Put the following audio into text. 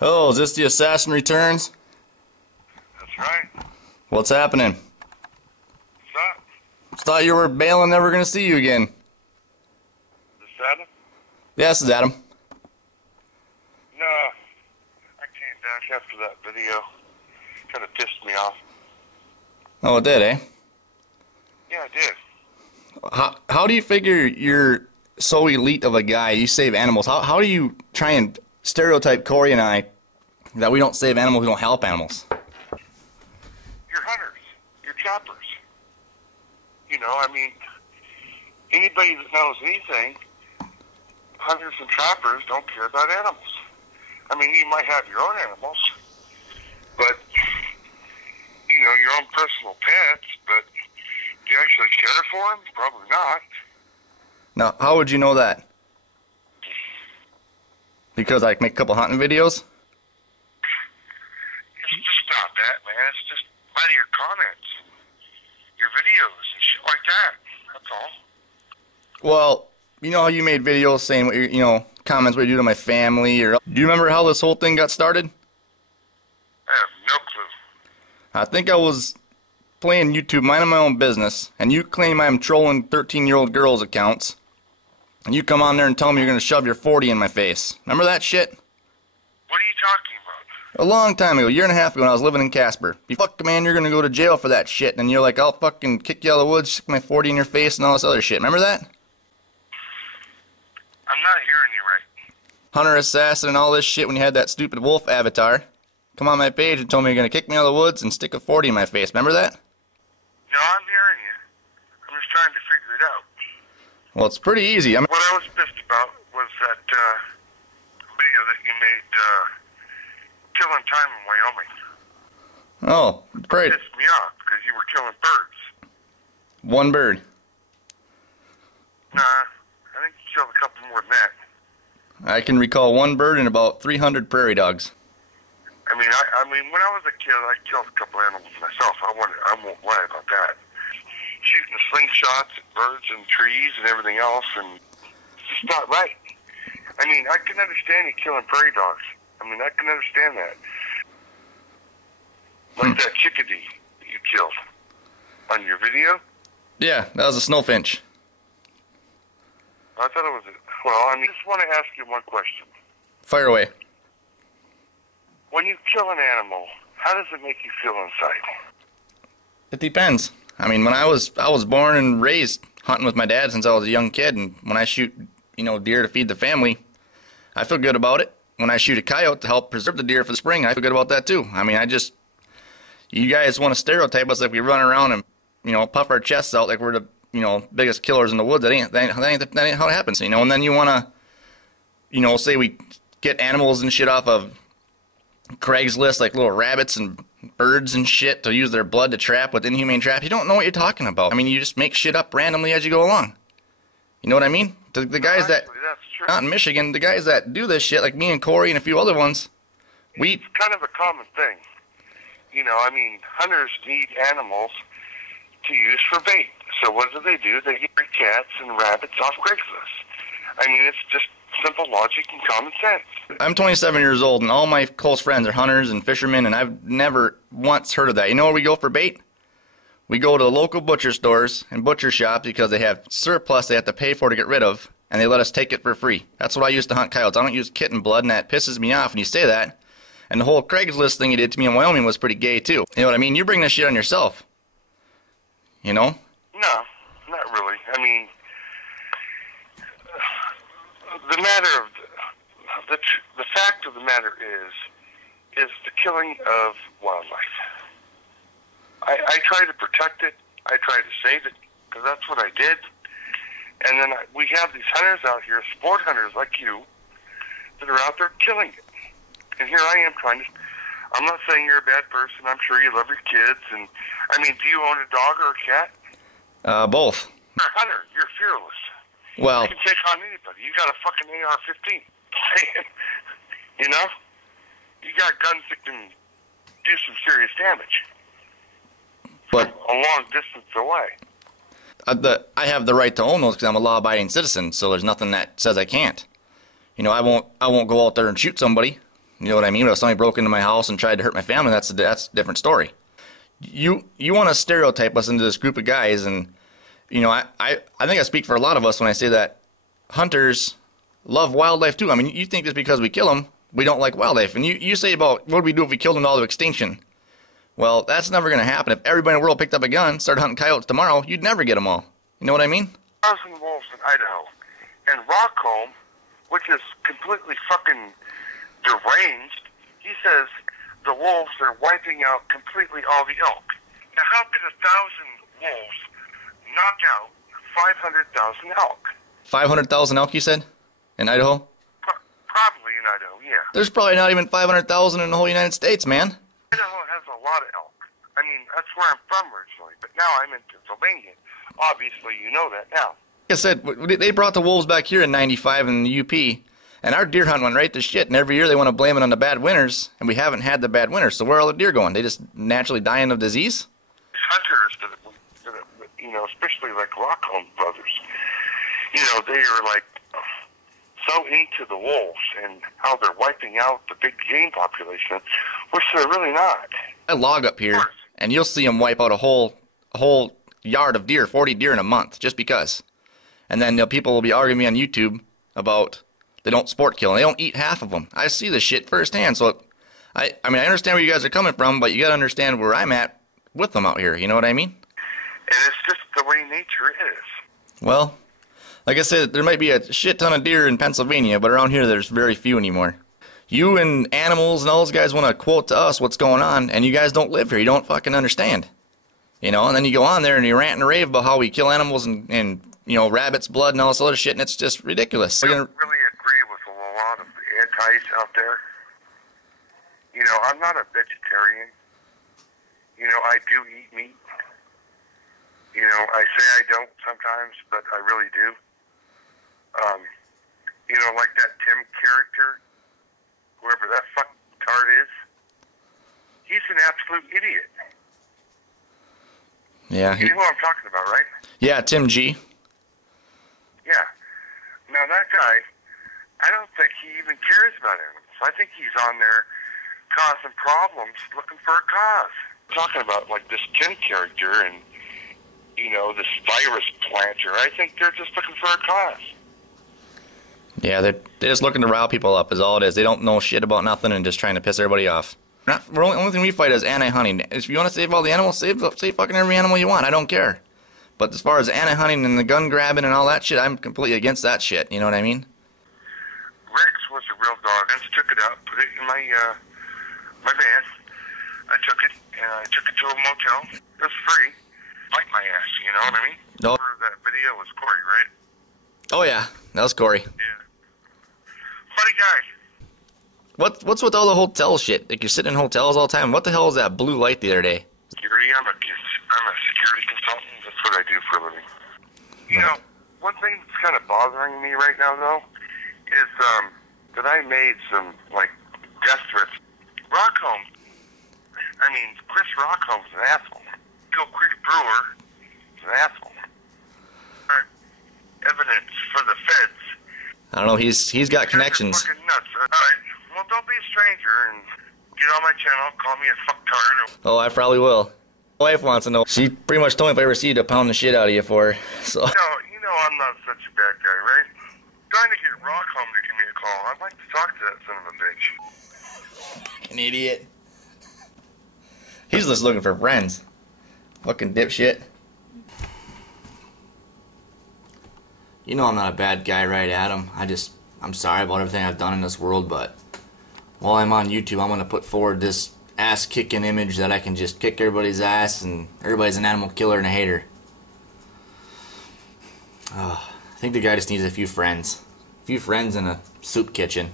Oh, is this the Assassin Returns? That's right. What's happening? What's up? Thought you were bailing, never gonna see you again. This Adam? Yeah, this is Adam. No, I came back after that video. Kind of pissed me off. Oh, it did, eh? Yeah, I did. How do you figure you're so elite of a guy, you save animals? How do you try and stereotype Corey and I that we don't save animals, we don't help animals? You're hunters. You're choppers. You know, I mean, anybody that knows anything, hunters and choppers don't care about animals. I mean, you might have your own animals, but, you know, your own personal pets, but do you actually care for them? Probably not. Now, how would you know that? Because I make a couple hunting videos? It's just not that, man. It's just by your comments, your videos, and shit like that. That's all. Well, you know how you made videos saying what comments what you do to my family, or do you remember how this whole thing got started? I have no clue. I think I was playing YouTube, minding my own business, and you claim I'm trolling 13-year-old girls' accounts, and you come on there and tell me you're going to shove your 40 in my face. Remember that shit? What are you talking about? A long time ago, a year and a half ago, when I was living in Casper. You fuck, man, you're going to go to jail for that shit, and you're like, I'll fucking kick you out of the woods, stick my 40 in your face, and all this other shit. Remember that? I'm not hearing you right. Hunter Assassin and all this shit when you had that stupid wolf avatar. Come on my page and told me you're going to kick me out of the woods and stick a 40 in my face. Remember that? No, I'm hearing you. I'm just trying to figure it out. Well, it's pretty easy. What I was pissed about was that video that you made killing time in Wyoming. Oh, great. It pissed me off because you were killing birds. One bird. Nah, I think you killed a couple more than that. I can recall one bird and about 300 prairie dogs. I mean, when I was a kid, I killed a couple animals myself. I won't lie about that. Shooting slingshots at birds and trees and everything else, and it's just not right. I mean, I can understand you killing prairie dogs. I mean, I can understand that. Like that chickadee that you killed on your video. Yeah, that was a snowfinch. I thought it was. Well, I mean, just want to ask you one question. Fire away. When you kill an animal, how does it make you feel inside? It depends. I mean, when I was born and raised hunting with my dad since I was a young kid, and when I shoot, deer to feed the family, I feel good about it. When I shoot a coyote to help preserve the deer for the spring, I feel good about that too. I mean, you guys want to stereotype us like we run around and, puff our chests out like we're the, biggest killers in the woods. That ain't how it happens, and then you want to, say we get animals and shit off of Craigslist, like little rabbits and birds and shit, to use their blood to trap with inhumane traps. You don't know what you're talking about. I mean, you just make shit up randomly as you go along. You know what I mean? The guys that, not in Michigan, the guys that do this shit, like me and Corey and a few other ones, it's kind of a common thing. I mean, hunters need animals to use for bait. So what do? They get cats and rabbits off Craigslist. I mean, it's just simple logic and common sense. I'm 27 years old, and all my close friends are hunters and fishermen, and I've never once heard of that. You know where we go for bait? We go to the local butcher stores and butcher shops because they have surplus they have to pay for to get rid of, and they let us take it for free. That's what I used to hunt coyotes. I don't use kitten blood, and that pisses me off when you say that. And the whole Craigslist thing you did to me in Wyoming was pretty gay, too. You know what I mean? You bring this shit on yourself. You know? No, not really. I mean, the matter of the fact of the matter is the killing of wildlife. I try to protect it. I try to save it because that's what I did. And then we have these hunters out here, sport hunters like you, that are out there killing it. And here I am trying to. I'm not saying you're a bad person. I'm sure you love your kids. And I mean, do you own a dog or a cat? Both. You're a hunter. You're fearless. Well, you can take on anybody. You got a fucking AR-15. You know? You got guns that can do some serious damage. But from a long distance away. I have the right to own those because I'm a law-abiding citizen, so there's nothing that says I can't. I won't go out there and shoot somebody. You know what I mean? But if somebody broke into my house and tried to hurt my family, that's a different story. You want to stereotype us into this group of guys, and you know, I think I speak for a lot of us when I say that hunters love wildlife too. I mean, you think just because we kill them, we don't like wildlife. And you say about what would we do if we killed them all to extinction? Well, that's never going to happen. If everybody in the world picked up a gun, started hunting coyotes tomorrow, you'd never get them all. You know what I mean? 1,000 wolves in Idaho. And Rockholm, which is completely fucking deranged, he says the wolves are wiping out completely all the elk. Now, how could 1,000 wolves knock out 500,000 elk? 500,000 elk, you said? In Idaho? Probably in Idaho, yeah. There's probably not even 500,000 in the whole United States, man. Idaho has a lot of elk. I mean, that's where I'm from originally, but now I'm in Pennsylvania. Obviously, you know that now. Like I said, they brought the wolves back here in '95 in the UP, and our deer hunt went right to shit, and every year they want to blame it on the bad winters, and we haven't had the bad winters, so where are all the deer going? They just naturally dying of disease? Hunters, you know, especially like Rockholm brothers, you know, they are like so into the wolves and how they're wiping out the big game population, which they're really not. I log up here, and you'll see them wipe out a whole yard of deer, 40 deer in a month, just because. And then people will be arguing me on YouTube about they don't sport kill, and they don't eat half of them. I see this shit firsthand, so I mean, I understand where you guys are coming from, but you got to understand where I'm at with them out here, you know what I mean? And it's just the way nature is. Well, like I said, there might be a shit ton of deer in Pennsylvania, but around here there's very few anymore. You and animals and all those guys want to quote to us what's going on, and you guys don't live here. You don't fucking understand. You know, and then you go on there and you rant and rave about how we kill animals and you know, rabbits' blood and all this other shit, and it's just ridiculous. I don't really agree with a lot of the antis out there. You know, I'm not a vegetarian. You know, I do eat meat. You know, I say I don't sometimes, but I really do. You know, like that Tim character, whoever that fucktard is, he's an absolute idiot. Yeah. You know who I'm talking about, right? Yeah, Tim G. Yeah. Now, that guy, I don't think he even cares about animals. I think he's on there causing problems, looking for a cause. I'm talking about, like, this Tim character and, you know, this virus planter. I think they're just looking for a cause. Yeah, they're just looking to rile people up is all it is. They don't know shit about nothing and just trying to piss everybody off. The only thing we fight is anti-hunting. If you want to save all the animals, save fucking every animal you want. I don't care. But as far as anti-hunting and the gun grabbing and all that shit, I'm completely against that shit. You know what I mean? Rex was a real dog. I just took it out, put it in my van. I took it, and I took it to a motel. It was free. Bite my ass, you know what I mean? No. That video was Corey, right? Oh, yeah. That was Corey. Yeah. Funny guy. What's with all the hotel shit? Like, you're sitting in hotels all the time. What the hell was that blue light the other day? Security. I'm a security consultant. That's what I do for a living. You know, one thing that's kind of bothering me right now, though, is that I made some, like, death threats. Rockholm, I mean, Chris Rockholm's an asshole. Bill Creek Brewer is an asshole. Evidence for the feds. I don't know. He's got connections. Fucking nuts. All right. Well, don't be a stranger and get on my channel. Call me a fucktard. Oh, I probably will. My wife wants to know. She pretty much told me if I ever see you to pound the shit out of you for her. So. No, you know I'm not such a bad guy, right? Trying to get Rockholm to give me a call. I'd like to talk to that son of a bitch. An idiot. He's just looking for friends. Fucking dipshit. You know I'm not a bad guy, right, Adam? I'm sorry about everything I've done in this world, but while I'm on YouTube, I'm going to put forward this ass-kicking image that I can just kick everybody's ass and everybody's an animal killer and a hater. I think the guy just needs a few friends. A few friends in a soup kitchen.